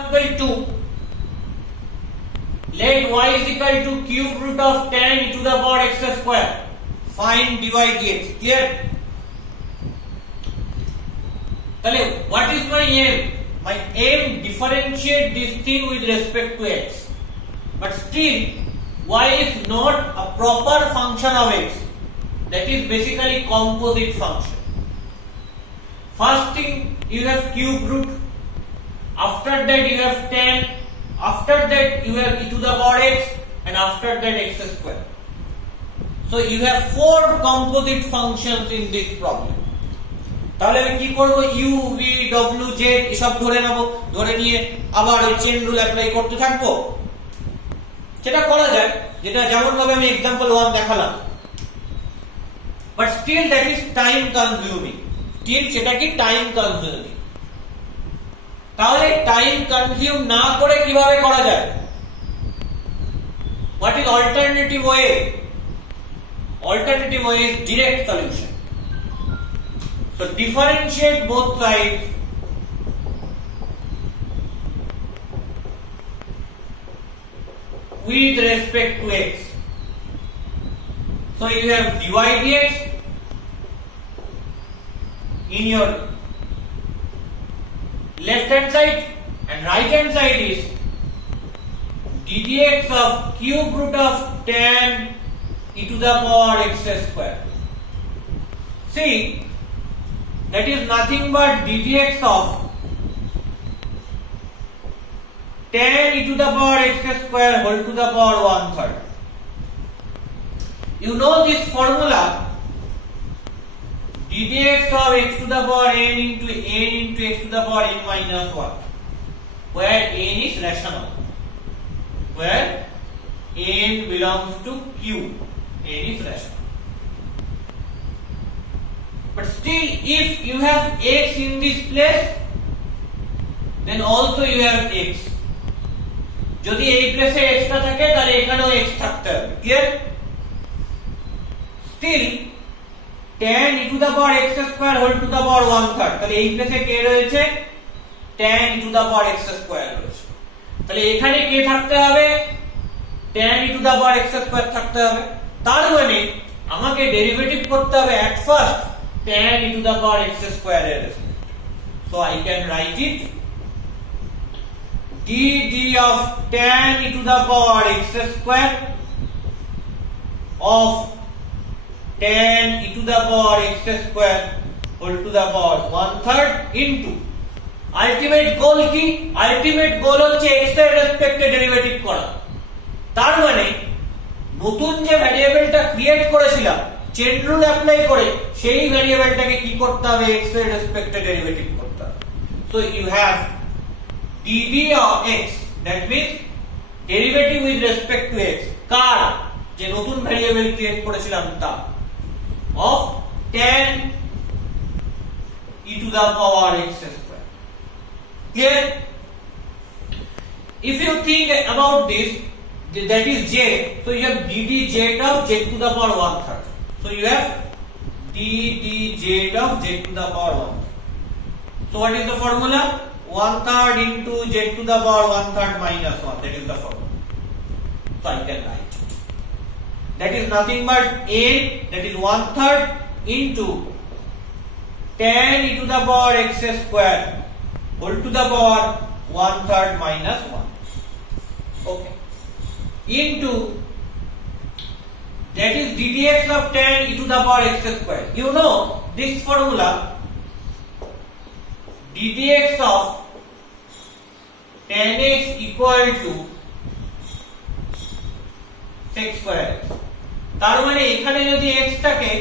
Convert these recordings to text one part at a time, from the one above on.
Example 2. Let y is equal to cube root of tan e to the power x square. Find dy dx. Clear? Tale, what is my aim? My aim differentiate this thing with respect to x. But still, y is not a proper function of x. That is basically composite function. First thing, you have cube root. After that, you have tan. After that, you have e to the power x, and after that, x square. So you have 4 composite functions in this problem. তাহলে আমি কি করব, u v w z এসব ধরে নেব, ধরে নিয়ে আবার ওই চেন রুল অ্যাপ্লাই করতে থাকব। সেটা করা যায়, যেটা যেমন ভাবে আমি एग्जांपल 1 দেখালাম। But still that is time consuming. Still সেটা কি টাইম কনজিউমিং। তাহলে টাইম কনজিউম না করে কিভাবে করা যায়? What is alternative way? Alternative way is direct solution. So differentiate both sides with respect to x. So you have dy dx in your left hand side, and right hand side is ddx of cube root of tan e to the power x square. See, that is nothing but ddx of tan e to the power x square whole to the power 1/3. You know this formula, ddx of x to the power n into x to the power n minus 1, where n is rational, where n belongs to q, n is rational. But still, if you have x in this place, then also you have x. যদি এই প্লেসে x টা থাকে তাহলে এখানেও x থাকতে হবে। Clear? Still tan e to the power x square whole to the power 1/3, তাহলে এই প্লেসে কে রয়েছে? tan e to the power x square রয়েছে। তাহলে এখানে কে থাকতে হবে? tan e to the power x square থাকতে হবে। তার মানে আমাকে ডেরিভেটিভ করতে হবে at first tan e to the power x square এর respect. So I can write it dd of tan e to the power x square of tan e to the power x square whole to the power 1/3 into ultimate goal কি? ultimate goal হচ্ছে x এর রেসপেক্টে ডেরিভেটিভ করা। তার মানে নতুন যে ভ্যারিয়েবলটা ক্রিয়েট করেছিলাম চেন রুল অ্যাপ্লাই করে, সেই ভ্যারিয়েবলটাকে কি করতে হবে? x এর রেসপেক্টে ডেরিভেটিভ করতে হবে। So you have dd of x, that means derivative with respect to x, কার? যে নতুন ভ্যারিয়েবল ক্রিয়েট করেছিলাম তা, of tan e to the power x square. Clear? If you think about this, that is j, so you have dd z of z to the power 1/3. So you have dd z of z to the power 1/3. So what is the formula? 1/3 into z to the power 1/3 minus 1. That is the formula. So I can write it. That is nothing but a, that is 1/3 into tan e to the power x square whole to the power 1/3 minus 1. Okay. Into that is ddx of tan e to the power x square. You know this formula, ddx of tan x equal to sec square x. তার মানে এখানে যদি x থাকে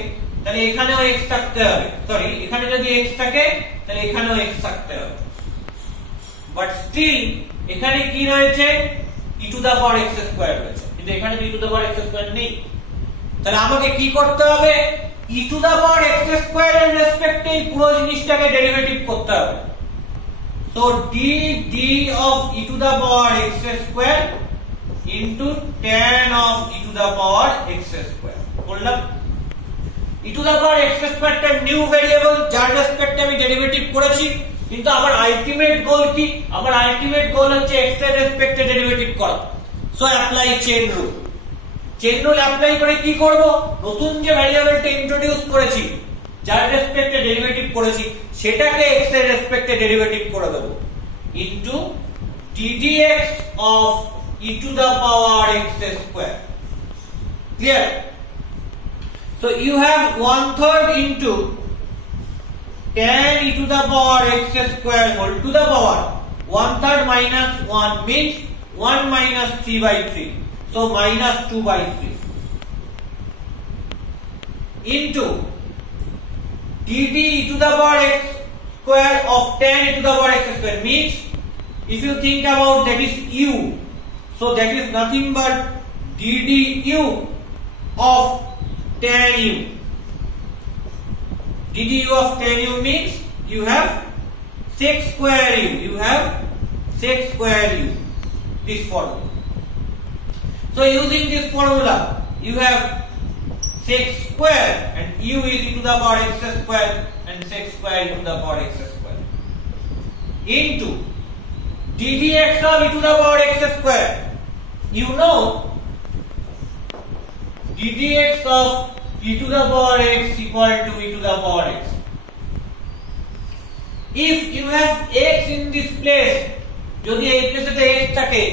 তাহলে এখানেও x থাকতে হবে। সরি, এখানে যদি x থাকে তাহলে এখানেও x থাকতে হবে। বাট স্টিল এখানে কি রয়েছে? e to the power x square রয়েছে, কিন্তু এখানে e to the power x square নেই। তাহলে আমাকে কি করতে হবে? e to the power x square এর রেসপেক্টে এই পুরো জিনিসটাকে ডেরিভেটিভ করতে হবে। So dd of e to the power x square into tan of e to the power x square বললাম। e to the power x square টা নিউ ভেরিয়েবল যার রেসপেক্টে আমি ডেরিভেটিভ করেছি, কিন্তু আমার আলটিমেট গোল কি? আমার আলটিমেট গোল হচ্ছে x এর রেসপেক্টে ডেরিভেটিভ করা। So apply chain rule. Chain rule apply করে কি করব? নতুন যে ভ্যারিয়েবলটা ইন্ট্রোডিউস করেছি, যার রেসপেক্টে ডেরিভেটিভ করেছি, সেটাকে x এর রেসপেক্টে ডেরিভেটিভ করে দেব into ddx of e to the power x square. Clear? So you have 1/3 into tan e to the power x square whole to the power 1/3 minus 1 means 1 minus 3/3. So minus 2/3 into dd e to the power x square of tan e to the power x square means, if you think about, that is u. So that is nothing but ddu of tan u. ddu of tan u means you have sec square u. You have sec square u. This formula. So using this formula, you have sec square and u is e to the power x square and sec square e to the power x square into ddx of e to the power x square. You know ddx of e to the power x equal to e to the power x. If you have x in this place, যদি এই প্লেসে x থাকে,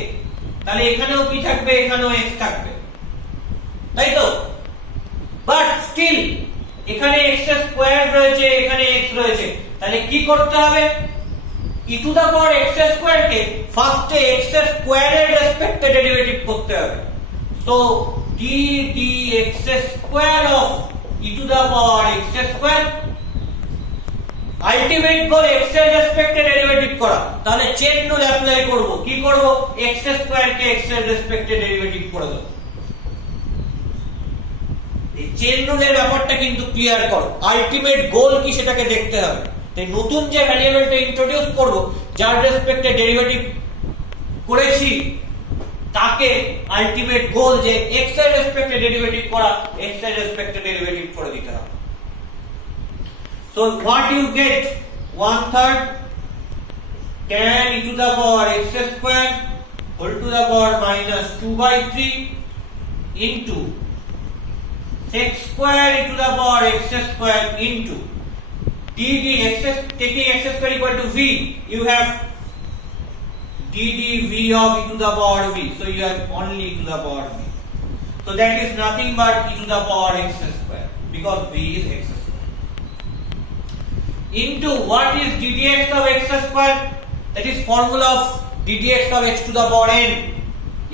তাহলে এখানেও কি থাকবে? এখানেও x থাকবে, তাই তো? বাট স্টিল এখানে x স্কয়ার রয়েছে, এখানে x রয়েছে, তাহলে কি করতে হবে? e to the power x square কে ফার্স্টে x স্কয়ার এর রেসপেক্টে ডেরিভেটিভ করতে হবে। So d dx square of e to the power x square, ultimate goal x এর রেসপেক্টে ডেরিভেটিভ করা। তাহলে চেইন রুল অ্যাপ্লাই করব। কি করব? x স্কয়ার কে x এর রেসপেক্টে ডেরিভেটিভ করে দেব। এই চেইন রুলের ব্যাপারটা কিন্তু ক্লিয়ার করো। আলটিমেট গোল কি সেটাকে দেখতে হবে। তাই নতুন যে ভ্যারিয়েবলটা ইন্ট্রোডিউস করব, যার রেসপেক্টে ডেরিভেটিভ করেছি, তাকে আলটিমেট গোল যে x এর রেসপেক্টে ডেরিভেটিভ করা, x এর রেসপেক্টে ডেরিভেটিভ করে দিতে হবে। So what you get? 1/3 tan e to the power x square whole to the power minus 2/3 into sec square e to the power x square into dd x, taking x square equal to v, you have dd v of e to the power v. So you have only e to the power v. So that is nothing but e to the power x square, because v is x square. Into what is ddx of x square? That is formula of ddx of x to the power n.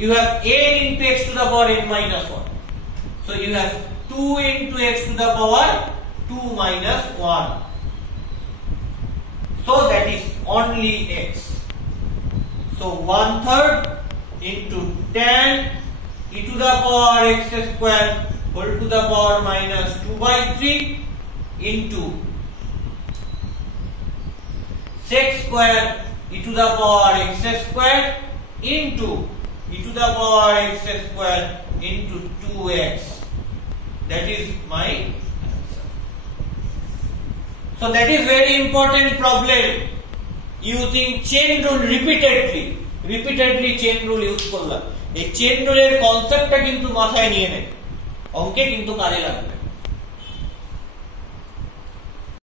You have n into x to the power n minus 1. So you have 2 into x to the power 2 minus 1. So that is only x. So 1/3 into tan e to the power x square whole to the power minus 2/3 into sec square e to the power x square into e to the power x square into 2x. That is my answer. So that is very important problem, using chain rule repeatedly chain rule use করলাম। এই চেইন রুলের কনসেপ্টটা কিন্তু মাথায় নিয়ে নেয়, অঙ্কে কিন্তু কাজে লাগবে।